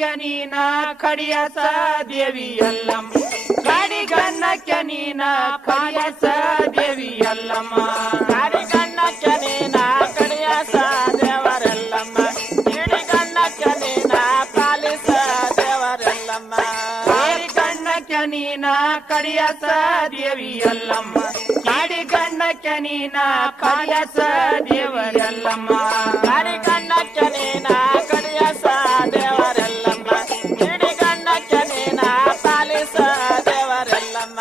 ಗಣ್ಣಕ್ಕೆ ನೀನ ಕಡಿಯಸ ದೇವಿ ಎಲ್ಲಮ್ಮ ಕಾಡಿಗಣ್ಣಕ್ಕೆ ನೀನ ಕಡಿಯಸ ದೇವಿ ಎಲ್ಲಮ್ಮ ಕಾಡಿಗಣ್ಣಕ್ಕೆ ನೀನ ಕಡಿಯಸ ದೇವರೆಲ್ಲಮ್ಮ ಕಿಡಿಗಣ್ಣಕ್ಕೆ ನೀನ ಪಾಲಿಸ ದೇವರೆಲ್ಲಮ್ಮ ಕಾಡಿಗಣ್ಣಕ್ಕೆ ನೀನ ಕಡಿಯಸ ದೇವಿ ಎಲ್ಲಮ್ಮ ಕಾಡಿಗಣ್ಣಕ್ಕೆ ನೀನ ಕಡಿಯಸ ದೇವರೆಲ್ಲಮ್ಮ ಕಾಡಿಗಣ್ಣಕ್ಕೆ ನೀನ ಕಡಿಯಸ ದೇವರೆಲ್ಲಮ್ಮ ಕಿಡಿಗಣ್ಣಕ್ಕೆ ನೀನ ಪಾಲಿಸ ದೇವರೆಲ್ಲಮ್ಮ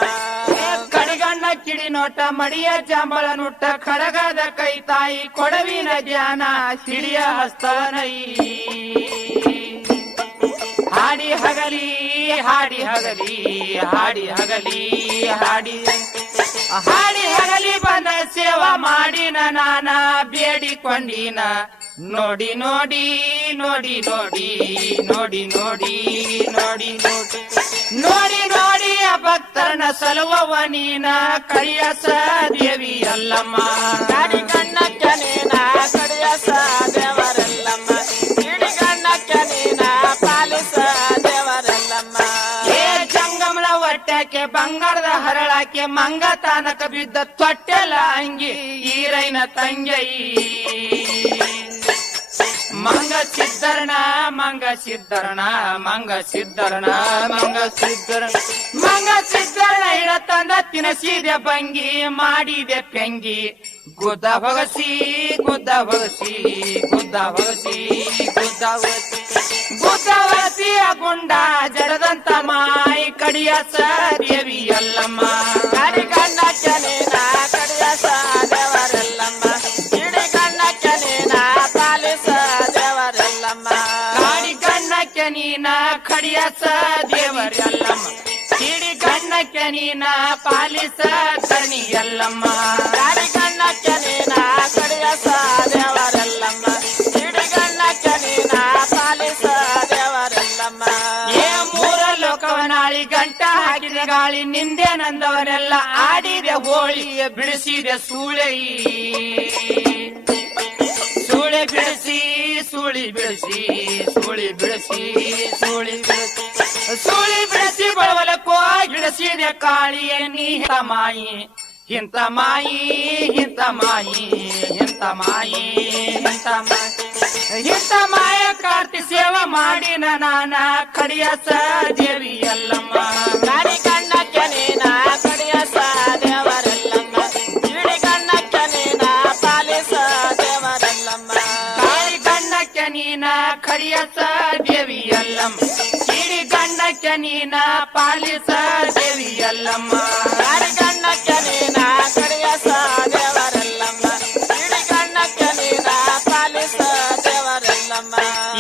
ಕಡಿಗಣ್ಣ ಕಿಡಿ ನೋಟ ಮಡಿಯ ಜಾಂಬಳ ನುಟ್ಟ ಖಡಗದ ಕೈ ತಾಯಿ ಕೊಡವಿನ ಧ್ಯಾನ ಸಿಡಿಯ ಹಸ್ತವನೈ ಹಾಡಿ ಹಗಲಿ ಹಾಡಿ ಹಗಲಿ ಹಾಡಿ ಹಗಲಿ ಹಾಡಿ ಹಾಡಿ ಹಗಲಿ ಬಂದ ಸೇವಾ ಮಾಡಿನ ನಾನ ಬೇಡಿಕೊಂಡಿನ ನೋಡಿ ನೋಡಿ ನೋಡಿ ನೋಡಿ ನೋಡಿ ನೋಡಿ ನೋಡಿ ನೋಡಿ ನೋಡಿ ನೋಡಿ ಆ ಭಕ್ತರನ ಸಲುವವ ನೀನ ಕಡಿಯಸ ದೇವಿ ಅಲ್ಲಮ್ಮ ಕಾಡಿಗಣ್ಣಕ್ಕೆ ನೀನ ಕಡಿಯಸ ದೇವರೆಲ್ಲಮ್ಮ ಕಿಡಿಗಣ್ಣಕ್ಕೆ ನೀನ ಪಾಲಿಸ ದೇವರೆಲ್ಲಮ್ಮ ಏ ಜಂಗಮನ ಹೊಟ್ಟೆಕ್ಕೆ ಬಂಗಾರದ ಹರಳಾಕೆ ಮಂಗ ತಾನಕ ಬಿದ್ದ ತೊಟ್ಟೆಲ್ಲ ಅಂಗಿ ಈರೈನ ತಂಗೈ ಮಂಗ ಸಿದ್ದರಣ ಮಂಗ ಸಿದ್ದರಣ ಮಂಗ ಸಿದ್ದರಣ ಮಂಗ ಸಿದ್ದರಣ ಮಂಗ ಸಿದ್ದರಣ ಇಡ ತಂದ ತಿನಸಿದೆ ಬಂಗಿ ಮಾಡಿದೆ ಪೆಂಗಿ ಗುದ್ದ ಹೊಗಸಿ ಗುದ್ದ ಹೊಗಸಿ ಗುದ್ದ ಹೊಗಸಿ ಗುದ್ದ ಹೊಗಸಿ ಗುದ್ದ ಹೊಗಸಿ ಗುಂಡ ಜಡದಂತ ಮಾಯಿ ಕಡಿಯಸ ದೇವಿ ಅಲ್ಲಮ್ಮ ಕಾಡಿಗಣ್ಣಕ್ಕೆ ನೀನ ಕಡಿಯಸ ದೇವರೆಲ್ಲಮ್ಮ ಕಿಡಿಗಣ್ಣಕ್ಕೆ ನೀನ ಪಾಲಿಸ ದೇವರೆಲ್ಲಮ್ಮ ಕಾಡಿಗಣ್ಣಕ್ಕೆ ನೀನ ಕಡಿಯಸ ದೇವರೆಲ್ಲಮ್ಮ ಕಿಡಿಗಣ್ಣಕ್ಕೆ ನೀನ ಪಾಲಿಸ ಧರಣಿ ಎಲ್ಲಮ್ಮ ಕಾಡಿಗಣ್ಣಕ್ಕೆ ನೀನ ಕಡಿಯಸ ದೇವರೆಲ್ಲಮ್ಮ ಕಿಡಿಗಣ್ಣಕ್ಕೆ ನೀನ ಪಾಲಿಸ ದೇವರೆಲ್ಲಮ್ಮ ಏ ಮೂರ ಲೋಕವನಾಳಿ ಗಂಟ ಹಾಕಿದೆ ಗಾಳಿ ನಿಂದೆ ನಂದವರೆಲ್ಲ ಆಡಿದೆ ಹೋಳಿ ಬಿಡಿಸಿದೆ ಸೂಳೆ ಸೂಳೆ ಬಿಡಿಸಿ ಸುಳಿ ಬಿಡಿಸಿ ಸುಳಿ ಬಿಡಿಸಿ ಸುಳಿ ಬಿಡಿಸಿ ಸುಳಿ ಬಿಡಿಸಿ ಬಳವಲಕ್ಕೋ ಬಿಡಿಸಿದೆ ಕಾಳಿಯ ನೀ ಮಾಯಿ ಇಂತ ಮಾಯಿ ಇಂತ ಮಾಯಿ ಇಂತ ಮಾಯಿ ಇಂತ ಮಾಯಿ ಇಂತ ಮಾಯ ಕಾರ್ತಿ ಸೇವಾ ಮಾಡಿನ ನಾನ ಕಡಿಯಸ ದೇವಿ ಎಲ್ಲಮ್ಮ ಕಾಡಿಗಣ್ಣಕ್ಕೆ ನೀನ ಕಡಿಯಸ ದೇವರೆಲ್ಲಮ್ಮ ಕಿಡಿಗಣ್ಣಕ್ಕೆ ನೀನ ಪಾಲಿಸ ದೇವರೆಲ್ಲಮ್ಮ ಕಾಡಿಗಣ್ಣಕ್ಕೆ ನೀನ ಕಡಿಯಸ ದೇವಿ ಎಲ್ಲಮ್ಮ ಕಿಡಿಗಣ್ಣಕ್ಕೆ ನೀನ ಪಾಲಿಸ ದೇವಿ ಎಲ್ಲಮ್ಮ ಕಾಡಿಗಣ್ಣಕ್ಕೆ ನೀನ ಕಡಿಯಸ ದೇವರೆಲ್ಲಮ್ಮ ಕಿಡಿಗಣ್ಣಕ್ಕೆ ನೀನ ಪಾಲಿಸ ದೇವರೆಲ್ಲಮ್ಮ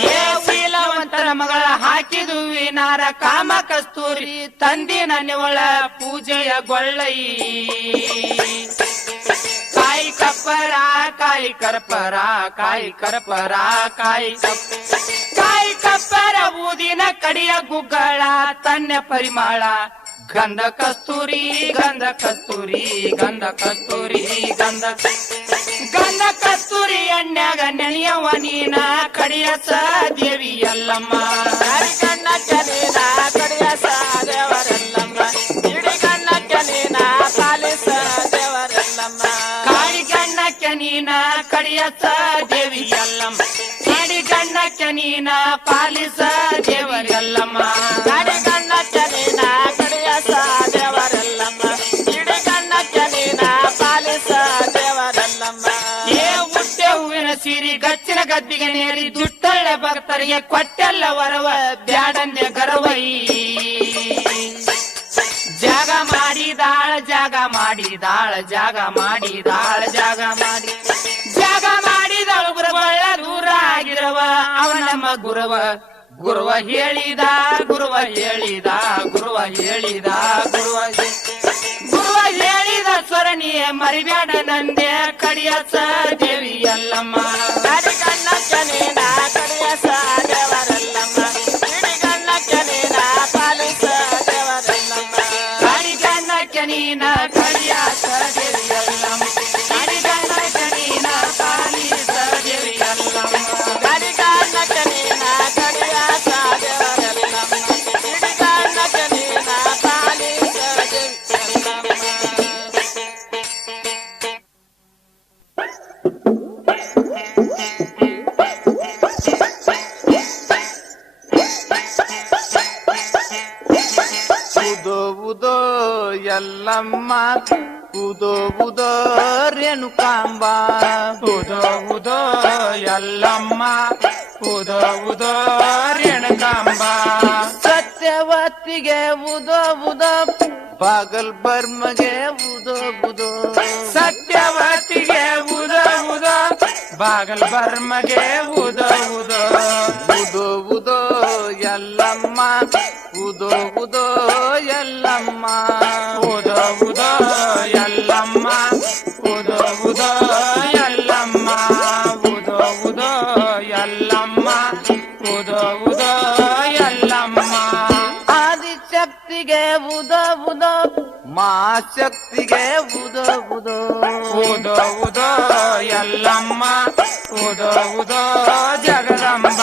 ಏ ಶೀಲವಂತರ ಮಗಳ ಹಾಕಿದು ನಾರ ಕಾಮ ಕಸ್ತೂರಿ ತಂದಿನ ನಿವಳ ಪೂಜೆಯ ಗೊಳ್ಳೈ ಕಾಯಿ ಕಪ್ಪರ ಕಾಯಿ ಕರ್ಪರ ಕಾಯಿ ಕರ್ಪರ ಕಾಯಿ ಕಾಯಿ ಕಪ್ಪರ ಊದಿನ ಕಡಿಯ ಗುಗ್ಗಳ ತನ್ನ ಪರಿಮಳ ಗಂಧ ಕಸ್ತೂರಿ ಗಂಧ ಕಸ್ತೂರಿ ಗಂಧ ಕಸ್ತೂರಿ ಗಂಧ ಗಂಧ ಕಸ್ತೂರಿ ಎಣ್ಣೆಗ ನೆನೆಯವ ನೀನ ಕಡಿಯಸ ದೇವಿ ಎಲ್ಲಮ್ಮ ಕಾಡಿಗಣ್ಣಕ್ಕೆ ನೀನ ಕಡಿಯಸ ದೇವರೆಲ್ಲಮ್ಮ ಕಿಡಿಗಣ್ಣಕ್ಕೆ ನೀನ ಪಾಲಿಸ ದೇವರೆಲ್ಲಮ್ಮ ಕಾಡಿಗಣ್ಣಕ್ಕೆ ನೀನ ಕಡಿಯಸ ದೇವಿ ಎಲ್ಲಮ್ಮ ಕಾಡಿಗಣ್ಣಕ್ಕೆ ನೀನ ಪಾಲಿಸ ದೇವರೆಲ್ಲಮ್ಮ ಕಾಡಿಗಣ್ಣಕ್ಕೆ ನೀನ ಕಡಿಯಸ ದೇವರೆಲ್ಲಮ್ಮ ಕಿಡಿಗಣ್ಣಕ್ಕೆ ನೀನ ಪಾಲಿಸ ದೇವರೆಲ್ಲಮ್ಮ ಏ ಹುಟ್ಟೆ ಹೂವಿನ ಸೀರಿ ಗಚ್ಚಿನ ಗದ್ದಿಗೆ ನೇರಿ ದುಟ್ಟಳ್ಳೆ ಭಕ್ತರಿಗೆ ಕೊಟ್ಟೆಲ್ಲ ವರವ ಬ್ಯಾಡಂದೆ ಗರವೈ ಜಾಗ ಮಾಡಿದಾಳ ಜಾಗ ಮಾಡಿದಾಳ ಜಾಗ ಮಾಡಿದಾಳ ಜಾಗ ಮಾಡಿ ಜಾಗ ಮಾಡಿದಾಳ ಗುರುವಳ್ಳ ದೂರ ಆಗಿರವ ಅವ ನಮ್ಮ ಗುರುವ ಗುರುವ ಹೇಳಿದ ಗುರುವ ಹೇಳಿದ ಗುರುವ ಹೇಳಿದ ಗುರುವ ಹೇಳಿದ ಸ್ವರಣಿಯ ಮರಿಬೇಡ ನಂದೆ ಕಡಿಯಸ ದೇವಿ ಎಲ್ಲಮ್ಮ ಕಾಡಿಗಣ್ಣಕ್ಕೆ ನೀನ ಕಡಿಯಸ ದೇವರೆಲ್ಲಮ್ಮ ಕಿಡಿಗಣ್ಣಕ್ಕೆ ನೀನ ಪಾಲಿಸ ದೇವರೆಲ್ಲಮ್ಮ ಕಾಡಿಗಣ್ಣಕ್ಕೆ ನೀನ ಕಡಿಯಸ ದೇವಿ ಎಲ್ಲಮ್ಮ ಕಾಡಿಗಣ್ಣಕ್ಕೆ ನೀನ ಪಾಲಿಸ ದೇವಿ ಎಲ್ಲಮ್ಮ ಕಾಡಿಗಣ್ಣಕ್ಕೆ ನೀನ ಕಡಿಯಸ ದೇವರೆಲ್ಲಮ್ಮ ಉದೋ ಉದೋ ಎಲ್ಲಮ್ಮ ಉದೋ ಉದೋ ರೇಣುಕಾಂಬ ಉದೋ ಉದೋ ಎಲ್ಲಮ್ಮ ಉದೋ ಉದೋ ರೇಣುಕಾಂಬ ಸತ್ಯವತಿಗೆ ಉದೋ ಉದೋ ಬಾಗಲ್ ಬರ್ಮಗೆ ಉದೋ ಉದೋ ಸತ್ಯವತಿಗೆ ಉದೋ ಉದೋ ಬಾಗಲ್ ಬರ್ಮಗೆ ಉದೋ ಉದೋ ಉದೋ ಉದೋ ಎಲ್ಲಮ್ಮ ಉದೋ ಉದೋ ಎಲ್ಲಮ್ಮ ಉದೋ ಉದೋ ಎಲ್ಲಮ್ಮ ಉದೋ ಉದೋ ಎಲ್ಲಮ್ಮ ಉದೋ ಉದೋ ಎಲ್ಲಮ್ಮ ಉದೋ ಉದೋ ಎಲ್ಲಮ್ಮ ಆದಿಶಕ್ತಿಗೆ ಉದೋ ಉದೋ ಮಹಾಶಕ್ತಿಗೆ ಉದೋ ಉದೋ ಉದೋ ಉದೋ ಎಲ್ಲಮ್ಮ ಉದೋ ಉದೋ ಜಗದಂಬ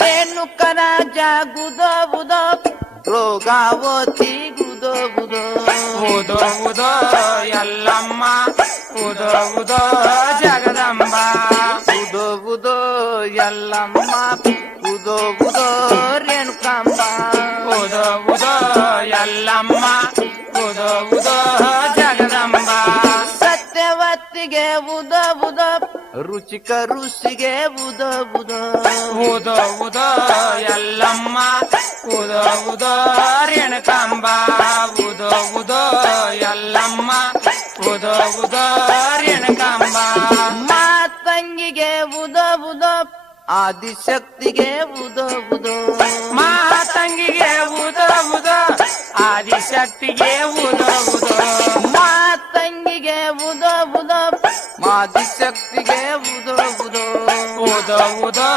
ರೇಣುಕನ ಜಾಗುದೋ ಉದೋ ರೋಗಾವತಿ ಗುದೋ ಉದೋ ಉದೋ ಉದೋ ಎಲ್ಲಮ್ಮ ಉದೋ ಉದೋ ಜಗದಂಬ ಉದೋ ಉದೋ ಎಲ್ಲಮ್ಮ ಉದೋ ಉದೋ ರೇಣುಕಾಂಬ ಉದೋ ಉದೋ ಎಲ್ಲಮ್ಮ ಉದೋ ಉದೋ ಜಗದಂಬ ಸತ್ಯವತ್ತಿಗೆ ಉದೋ ಉದೋ ರುಚಿಕ ಋಷಿಗೆ ಉದೋ ಉದೋ ಉದೋ ಉದೋ ಎಲ್ಲಮ್ಮ ಉದೋ ಉದೋ ರೇಣುಕಾಂಬ ಉದೋ ಉದೋ ಎಲ್ಲಮ್ಮ ಉದೋ ಉದೋ ರೇಣುಕಾಂಬ ಮಾತಂಗಿಗೆ ಉದೋ ಉದೋ ಆದಿಶಕ್ತಿಗೆ ಉದೋ ಉದೋ ಮಾತಂಗಿಗೆ ಉದೋ ಉದೋ ಆದಿಶಕ್ತಿಗೆ ಉದೋ ಉದೋ ಮಾತಂಗಿಗೆ ಉದೋ ಉದೋ ಆದಿಶಕ್ತಿಗೆ ಉದೋ ಉದೋ ಉದೋ ಉದೋ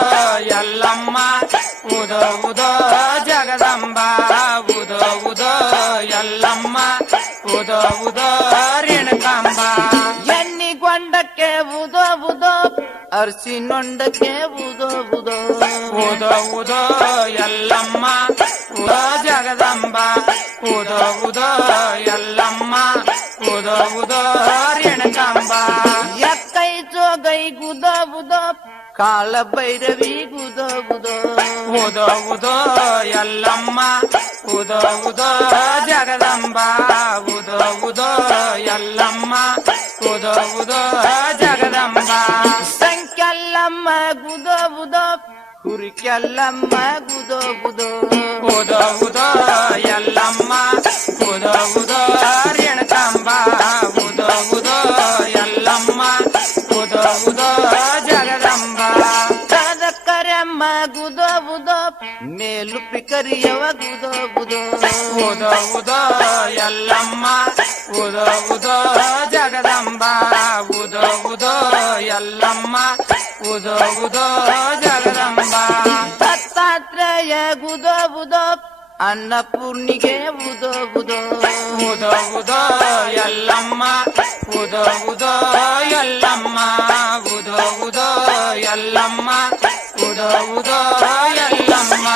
ಎಲ್ಲಮ್ಮ ಉದೋ ಉದೋ ಜಗದಂಬ ಉದೋ ಉದೋ ಎಲ್ಲಮ್ಮ ಉದೋ ಉದೋ ರೇಣುಕಾಂಬ ಎನ್ನಿಗೊಂಡಕ್ಕೆ ಉದೋ ಉದೋ ಅರ್ಸಿನೊಂಡಕ್ಕೆ ಉದೋ ಉದೋ ಉದೋ ಉದೋ ಎಲ್ಲಮ್ಮ ಉದೋ ಜಗದಂಬ ಉದೋ ಉದೋ ಎಲ್ಲಮ್ಮ ಉದೋ ಉದೋ ರೇಣುಕಾಂಬ ಎಕ್ಕೈ ಜೋಗೈ ಗುದೋ ಉದೋ ಕಾಳ ಭೈರವಿ ಗುದೋ ಉದೋ ಉದೋ ಉದೋ ಎಲ್ಲಮ್ಮ ಉದೋ ಉದೋ ಜಗದಂಬ ಉದೋ ಉದೋ ಎಲ್ಲಮ್ಮ ಉದೋ ಉದೋ ಜಗದಂಬ ಸಂಖ್ಯಲ್ಲಮ್ಮ ಗುದೋ ಉದೋ ಹುರಿಕೆಲ್ಲಮ್ಮ ಗುದೋ ಉದೋ ಉದೋ ಉದೋ ಎಲ್ಲಮ್ಮ ಉದೋ ಉದೋ ರೇಣುಕಾಂಬ ಉದೋ ಉದೋ ಎಲ್ಲಮ್ಮ ಉದೋ ಉದೋ ಜಗದಂಬ ಕರೆಯಮ್ಮ ಗುದೋ ಉದೋ ಮೇಲು ಪಿಕರಿಯವ ಗುದೋ ಉದೋ ಉದೋ ಉದೋ ಎಲ್ಲಮ್ಮ ಉದೋ ಉದೋ ಜಗದಂಬ ಉದೋ ಉದೋ ಎಲ್ಲಮ್ಮ ಉದೋ ಉದೋ ಜಗದಂಬ ದತ್ತಾತ್ರೇಯ ಗುದೋ ಉದೋ ಅನ್ನಪೂರ್ಣಿಗೆ ಉದೋ ಉದೋ ಉದೋ ಉದೋ ಎಲ್ಲಮ್ಮ ಉದೋ ಉದೋ ಎಲ್ಲಮ್ಮ ಉದೋ ಉದೋ ಎಲ್ಲಮ್ಮ ಉದೋ ಉದೋ ಎಲ್ಲಮ್ಮ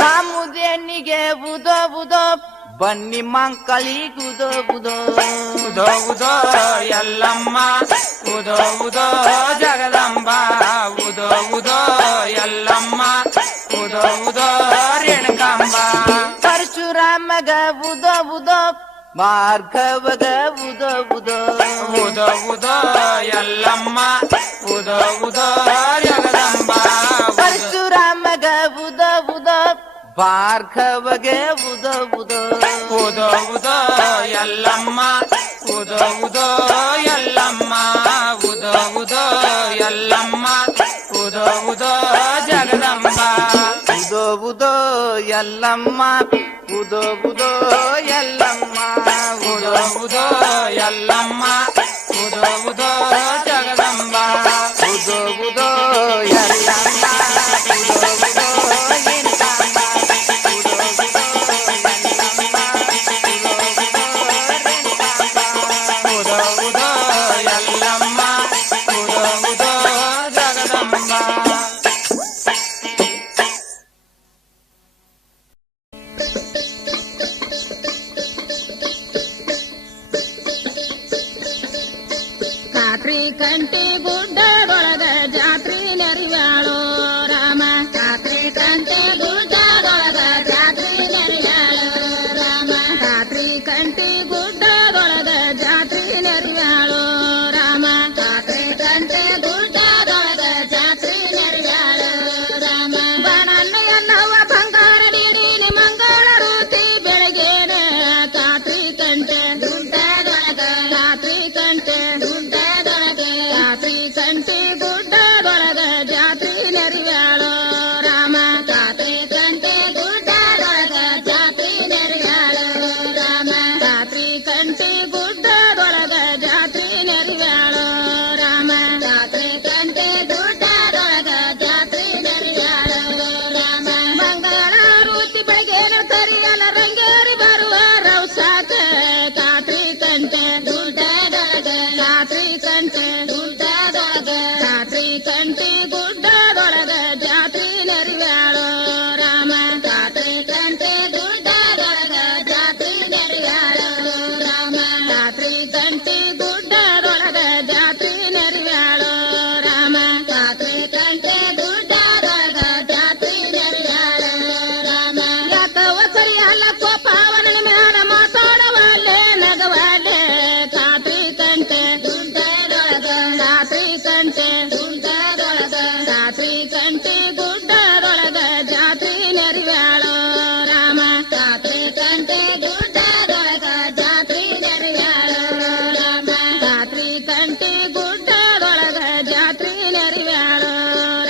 ಕಾಮುದೇನಿಗೆ ಉದೋ ಉದೋ ಬನ್ನಿ ಮಂಕಳಿ ಗುದೋ ಉದೋ ಉದೋ ಉದೋ ಎಲ್ಲಮ್ಮ ಉದೋ ಉದೋ ಜಗದಂಬ ಉದೋ ಉದೋ ಎಲ್ಲಮ್ಮ ಉದೋ ಉದೋ ರೇಣುಕಾಂಬ ಪರಶುರಾಮಗ ಉದೋ ಉದೋ ಭಾರ್ಗವಗ ಉದೋ ಉದೋ ಉದೋ ಉದೋ ಎಲ್ಲಮ್ಮ ಉದೋ ಉದೋ ಜಗದಂಬ ಪರಶುರಾಮಗ ಉದೋ ಉದೋ ಭಾರ್ಗವಗೆ ಉದೋ ಉದೋ ಉದೋ ಉದೋ ಎಲ್ಲಮ್ಮ ಉದೋ ಉದೋ ಎಲ್ಲಮ್ಮ ಉದೋ ಉದೋ ಎಲ್ಲಮ್ಮ ಉದೋ ಉದೋ ಜಗದಂಬ ಉದೋ ಉದೋ ಎಲ್ಲಮ್ಮ ಉದೋ ಉದೋ ಎಲ್ಲಮ್ಮ ಉದೋ ಉದೋ ಎಲ್ಲಮ್ಮ ಉದೋ ಉದೋ ಜಗದಂಬ ಉದೋ ಉದೋ ಎಲ್ಲಮ್ಮ ಉದೋ ಉದೋ ರೇಣುಕಾಂಬ ಉದೋ ಉದೋ ಎಲ್ಲಮ್ಮ ಉದೋ ಉದೋ ಜಗದಂಬ ಕಾತ್ರಿ ಕಂಟಿ ಗುಡ್ಡದೊಳಗ ಜಾತ್ರಿ ನೆರವ್ಯಾಳೋ ರಾಮ ಕಾತ್ರಿ ಕಂಟಿ ಗುಡ್ಡದೊಳಗ ಜಾತ್ರಿ ನೆರವ್ಯಾಳೋ ರಾಮ ಕಂಟಿ ಗುಡ್ಡದೊಳಗ ಜಾತ್ರಿ ನೆರವ್ಯಾಳೋ ರಾಮ ಜಾತ್ರೆ ಕಂಟೆ ಗುಡ್ಡದೊಳಗ ಜಾತ್ರಿ ನೆರವ್ಯಾಳೋ ರಾಮ ಬನನ್ನ ಎಲ್ಲವ ಬಂಗಾರ ನೀಡಿ ಮಂಗಳ ರೂತಿ ಬೆಳಗ್ಗೆನೆ ಕಾತ್ರಿ ಕಂಟೆ ಗುಡ್ಡದೊಳಗ ರಾತ್ರಿ ಕಂಟೆ ಗುಡ್ಡದೊಳಗ ರಾತ್ರಿ ಕಂಟಿ ಗುಡ್ಡದೊಳಗ ಜಾತ್ರಿ ನೆರವ್ಯಾಳೋ ರಾಮ ಜಾತ್ರೆ ಕಂಟೆ ಗುಡ್ಡದೊಳಗ ಜಾತ್ರಿ ನೆರವ್ಯಾಳೋ ರಾಮ ಜಾತ್ರಿ ಕಂಟಿ ಗುಡ್ಡದೊಳಗ ಜಾತ್ರಿ ನೆರವ್ಯಾಳೋ ರಾಮ ಜಾತ್ರೆ ಕಂಟೆ ಗುಡ್ಡದೊಳಗ ಜಾತ್ರಿ ನೆರವ್ಯಾಳೋ ರಾಮ ಮಂಗಳಾರತಿ ಬೆಳಗ್ಗೆನ ಕರಿಯಲ ರಂಗೇರಿ ಬರುವ ರೌಸಾಕ ಕಾತ್ರಿ ಕಂಟೆ ಗುಡ್ಡದೊಳಗ ಜಾತ್ರಿ ಕಂಟೆ ಗುಡ್ಡದೊಳಗ ಜಾತ್ರಿ ಕಂಟಿ ಗುಡ್ಡದೊಳಗ ಜಾತ್ರಿ ನೆರವ್ಯಾಳೋ ರಾಮ ಜಾತ್ರೆ ಕಂಟೆ ಗುಡ್ಡದೊಳಗ ಜಾತ್ರಿ ನೆರವ್ಯಾಳೋ ರಾಮ ಜಾತ್ರಿ ಕಂಟಿ ಗುಡ್ಡದೊಳಗ ಜಾತ್ರಿ ನೆರವ್ಯಾಳೋ ರಾಮ ಜಾತ್ರೆ ಕಂಟೆ ಗುಡ್ಡದೊಳಗ ಜಾತ್ರಿ ನೆರವ್ಯಾಳೋ ರಾಮ ಯಾಕವ ಸರಿಯಲ್ಲ ಕೋಪವನ ಮ್ಯಾಲ ಮಾತಾಡವಲ್ಲೆ ನಗವಲ್ಲೆ ಕಾತ್ರಿ ಕಂಟೆ ಗುಡ್ಡದೊಳಗ ಜಾತ್ರಿ ಕಂಟೆ ಗುಡ್ಡದೊಳಗ ಜಾತ್ರಿ ಕಂಟಿ ಗುಡ್ಡದೊಳಗ ಜಾತ್ರಿ ನೆರವ್ಯಾಳೋ ರಾಮ ಜಾತ್ರೆ ಕಂಟೆ ಗುಡ್ಡದೊಳಗ ಜಾತ್ರಿ ನೆರವ್ಯಾಳೋ ರಾಮ ಜಾತ್ರಿ ಕಂಟಿ ಗುಡ್ಡದೊಳಗ ಜಾತ್ರಿ ನೆರವ್ಯಾಳೋ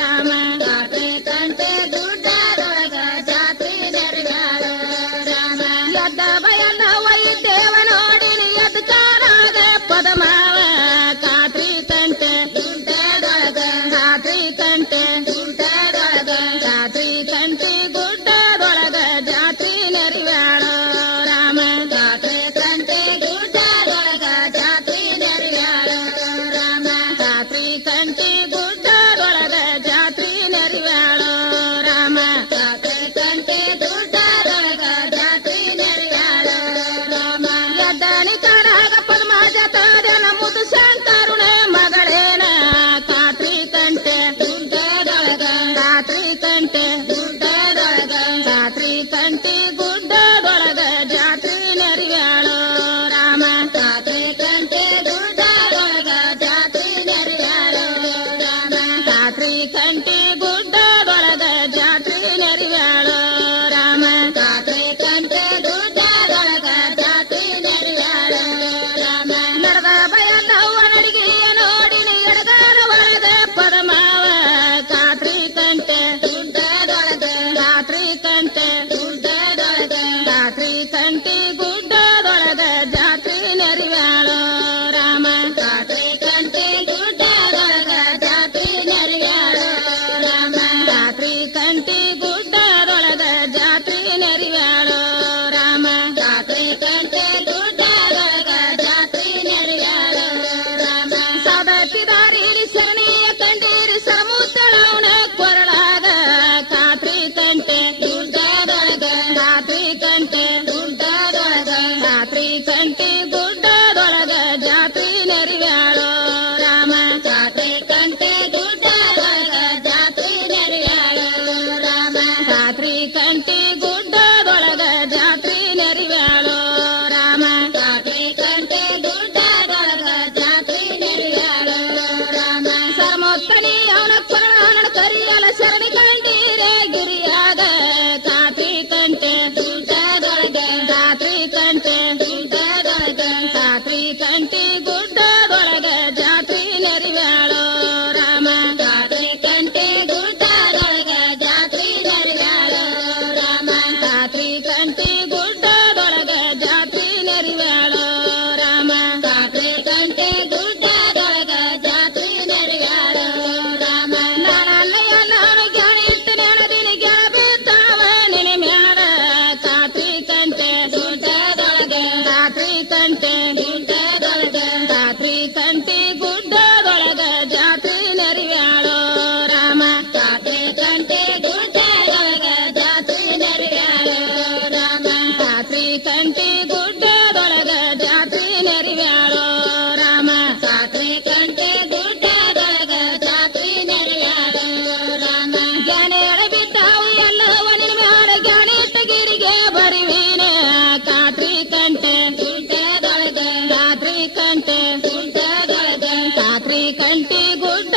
ರಾಮ ಜಾತ್ರೆ ಕಂಟೆ ಗುಡ್ಡದೊಳಗ ಜಾತ್ರಿ ನೆರವ್ಯಾಳೋ ರಾಮ ಎದ್ದ ಬಯಲ ಒಯ್ದೇವ ನೋಡಿನಿ ಎದ್ದ ಕಾಲಾಗ ಪದಮಾವ ಕಾತ್ರಿ ಕಂಟೆ ಗುಡ್ಡದೊಳಗ ಜಾತ್ರಿ ಕಂಟೆ ಗುಡ್ಡದೊಳಗ ಜಾತ್ರಿ ಕಂಟಿ ಗುಡ್ಡದೊಳಗ ಜಾತ್ರಿ ನೆರವ್ಯಾಳೋ ರಾಮ ಜಾತ್ರೆ ಕಂಟೆ ಗುಡ್ಡದೊಳಗ ಜಾತ್ರಿ ನೆರವ್ಯಾಳೋ ರಾಮ ಜಾತ್ರಿ ಕಂಟಿ ಗುಡ್ಡದೊಳಗ ಜಾತ್ರಿ ನೆರವ್ಯಾಳೋ ರಾಮ ಜಾತ್ರೆ ಕಂಟೆ ಗುಡ್ಡದೊಳಗ ಜಾತ್ರಿ ನೆರವ್ಯಾಳೋ ರಾಮ ಎದ್ದನಿ ಕಾಲಾಗ ಪದ್ಮ ಜತದನ ಮುದು ಶಂಕರುಣ ಮಗಳೇನ ಕಾತ್ರಿ ಕಂಟೆ ಗುಡ್ಡದೊಳಗ ಜಾತ್ರಿ ಕಂಟೆ ಗುಡ್ಡದೊಳಗ ಜಾತ್ರಿ ಕಂಟಿ ಗುಡ್ಡದೊಳಗ ಜಾತ್ರಿ ನೆರವ್ಯಾಳೋ ರಾಮ ಜಾತ್ರೆ ಕಂಟೆ ಗುಡ್ಡದೊಳಗ ಜಾತ್ರಿ ನೆರವ್ಯಾಳೋ ರಾಮ ಜಾತ್ರಿ ಕಂಟಿ ಗುಡ್ಡದೊಳಗ ಜಾತ್ರಿ ನೆರವ್ಯಾಳೋ ರಾಮ ಜಾತ್ರೆ ಕಂಟೆ ಗುಡ್ಡದೊಳಗ ಜಾತ್ರಿ ನೆರವ್ಯಾಳೋ ರಾಮ ನರದ ಬಯಲವ್ವ ನಡಿಗೆಯ ನೋಡಿನಿ ಎಡಗಾಲ ಒಳಗ ಪದಮಾವ ಕಾತ್ರಿ ಕಂಟೆ ಗುಡ್ಡದೊಳಗ ಜಾತ್ರಿ ಕಂಟೆ ಗುಡ್ಡದೊಳಗ ಜಾತ್ರಿ ಕಂಟಿ ಗುಡ್ಡದೊಳಗ ಜಾತ್ರಿ ನೆರವ್ಯಾಳೋ ರಾಮ ಜಾತ್ರೆ ಕಂಟೆ ಗುಡ್ಡದೊಳಗ ಜಾತ್ರಿ ನೆರವ್ಯಾಳೋ ರಾಮ ಜಾತ್ರಿ ಕಂಟಿ ಗುಡ್ಡದೊಳಗ ಜಾತ್ರಿ ನೆರವ್ಯಾಳೋ ರಾಮ ಜಾತ್ರೆ ಕಂಟೆ ಗುಡ್ಡದೊಳಗ ಜಾತ್ರಿ ನೆರವ್ಯಾಳೋ ರಾಮ ಸದತಿದಾರಿಲಿ ಸರಣಿಯ ಕಂಡೀರಿ ಸಮುತ್ತಳವನ ಕೊರಳಾಗ ಕಾತ್ರಿ ಕಂಟೆ ಗುಡ್ಡದೊಳಗ ಜಾತ್ರಿ ಕಂಟೆ ಗುಡ್ಡದೊಳಗ ಜಾತ್ರಿ ಕಂಟಿ ಗುಡ್ಡದೊಳಗ ಜಾತ್ರಿ ನೆರವ್ಯಾಳೋ ರಾಮ ಜಾತ್ರೆ ಕಂಟೆ ಗುಡ್ಡದೊಳಗ ಜಾತ್ರಿ ನೆರವ್ಯಾಳೋ ರಾಮ ಜಾತ್ರಿ ಕಂಟಿ ಗುಡ್ಡದೊಳಗ ಜಾತ್ರಿ ನೆರವ್ಯಾಳೋ ರಾಮ ಜಾತ್ರೆ ಕಂಟೆ ಗುಡ್ಡದೊಳಗ ಜಾತ್ರಿ ನೆರವ್ಯಾಳೋ ರಾಮ ಸರ್ಮೊತ್ತನಿ ಅವನ ಕೊರಳನ ಕರಿಯಲ ಶರಣಿ ಕಂಡೀರೆ ಗಿರಿಯಾಗ ಕಾತ್ರಿ ಕಂಟೆ ಗುಡ್ಡದೊಳಗ ಜಾತ್ರಿ ಕಂಟೆ ಗುಡ್ಡದೊಳಗ ಜಾತ್ರಿ ಕಂಟಿ ಗುಡ್ಡದೊಳಗ ಜಾತ್ರಿ ನೆರವ್ಯಾಳೋ ರಾಮ ಜಾತ್ರೆ ಕಂಟೆ ಗುಡ್ಡದೊಳಗ ಜಾತ್ರಿ ನೆರವ್ಯಾಳೋ ರಾಮ ಜಾತ್ರಿ ಕಂಟಿ ಗುಡ್ಡದೊಳಗ ಜಾತ್ರಿ ನೆರವ್ಯಾಳೋ ರಾಮ ಜಾತ್ರೆ ಕಂಟೆ ಗುಡ್ಡದೊಳಗ ಜಾತ್ರಿ ನೆರವ್ಯಾಳೋ ರಾಮ ನಾನಲ್ಲಯ್ಯ ನಾನು ಜ್ಞಾನಿ ಇಟ್ಟು ನೆನದಿನಿ ಗೆಳ ಬೀಳ್ತಾವ ನಿನ ಮ್ಯಾಲ ಕಾತ್ರಿ ಕಂಟೆ ಗುಡ್ಡದೊಳಗ ಜಾತ್ರಿ ಕಂಟೆ ಗುಡ್ಡದೊಳಗ ಜಾತ್ರಿ ಕಂಟಿ ಗುಡ್ಡದೊಳಗ ಜಾತ್ರಿ ನೆರವ್ಯಾಳೋ ರಾಮ ಜಾತ್ರೆ ಕಂಟೆ ಗುಡ್ಡದೊಳಗ ಜಾತ್ರಿ ನೆರವ್ಯಾಳೋ ರಾಮ ಜಾತ್ರಿ ಕಂಟಿ ಗುಡ್ಡದೊಳಗ ಜಾತ್ರಿ ನೆರವ್ಯಾಳೋ ರಾಮ ಜಾತ್ರೆ ಕಂಟೆ ಗುಡ್ಡದೊಳಗ ಜಾತ್ರಿ ನೆರವ್ಯಾಳೋ ರಾಮ ಜ್ಞಾನೇಳ ಬಿಟ್ಟಾವು ಎಲ್ಲವ ನಿನ್ನ ಮ್ಯಾಲ ಜ್ಞಾನಿ ಗಿರಿಗೆ ಬರುವೀನ ಕಾತ್ರಿ ಕಂಟೆ ಕಂಟಿ ಗುಡ್ಡ